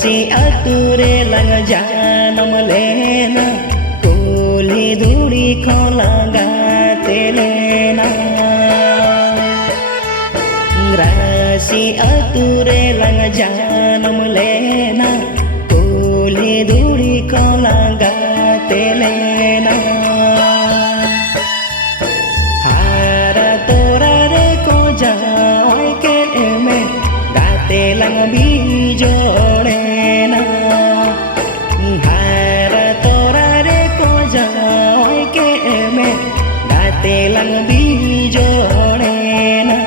si ature lang janam lena kuli duri kholaga telena grasi ature lang janam lena kuli duri kholaga telena hara tora re ko jai ke me gate lang bijore na hara tora re ko jai ke me gate lang bijore na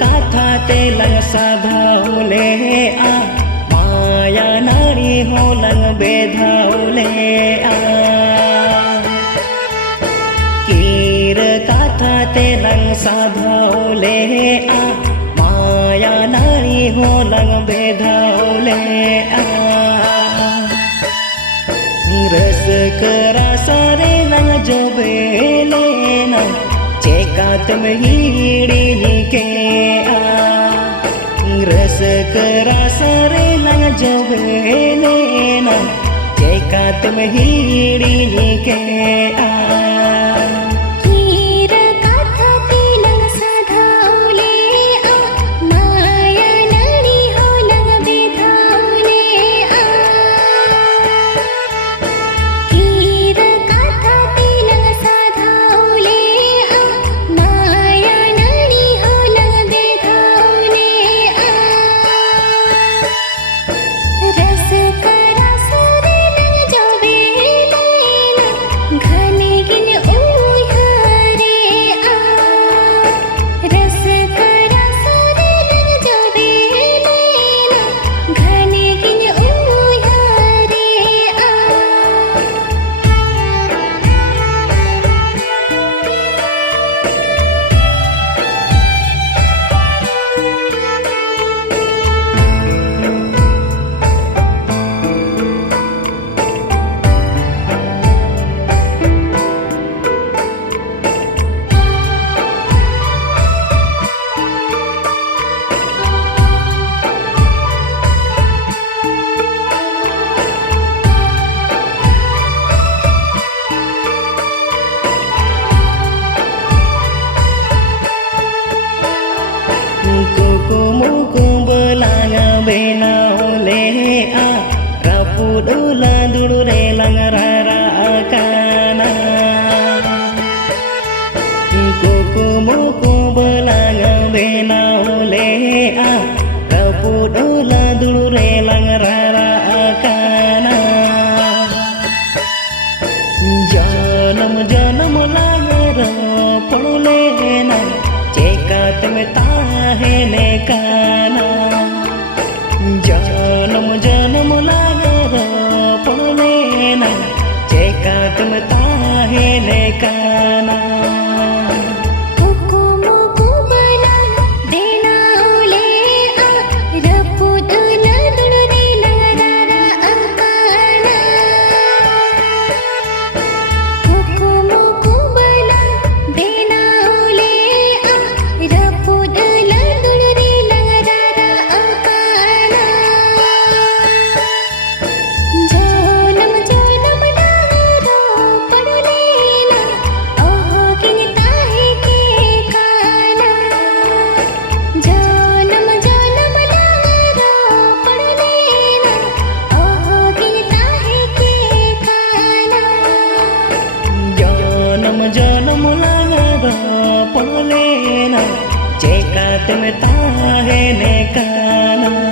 कथा तेलंग सधाउले आ माया नारी होलंग बेधाउले आ कीर कथा तेलंग सधाउले आ माया नारी होलंग बेधाउले आ रस करा सारे lung जो बेलेना चेकात में हीड़ी के आ रस करा सारे लंग जब लेना चेकात में हीड़ी के आ benaule a rapudula dulure langarara kana kuku muku belanga benaule a rapudula dulure langarara kana janam janam langara polena cekat में ताहे ने काना जनम जनम लागर पड़लेना चेकात में ताहे ने काना Bena तुम ताहे ने काना।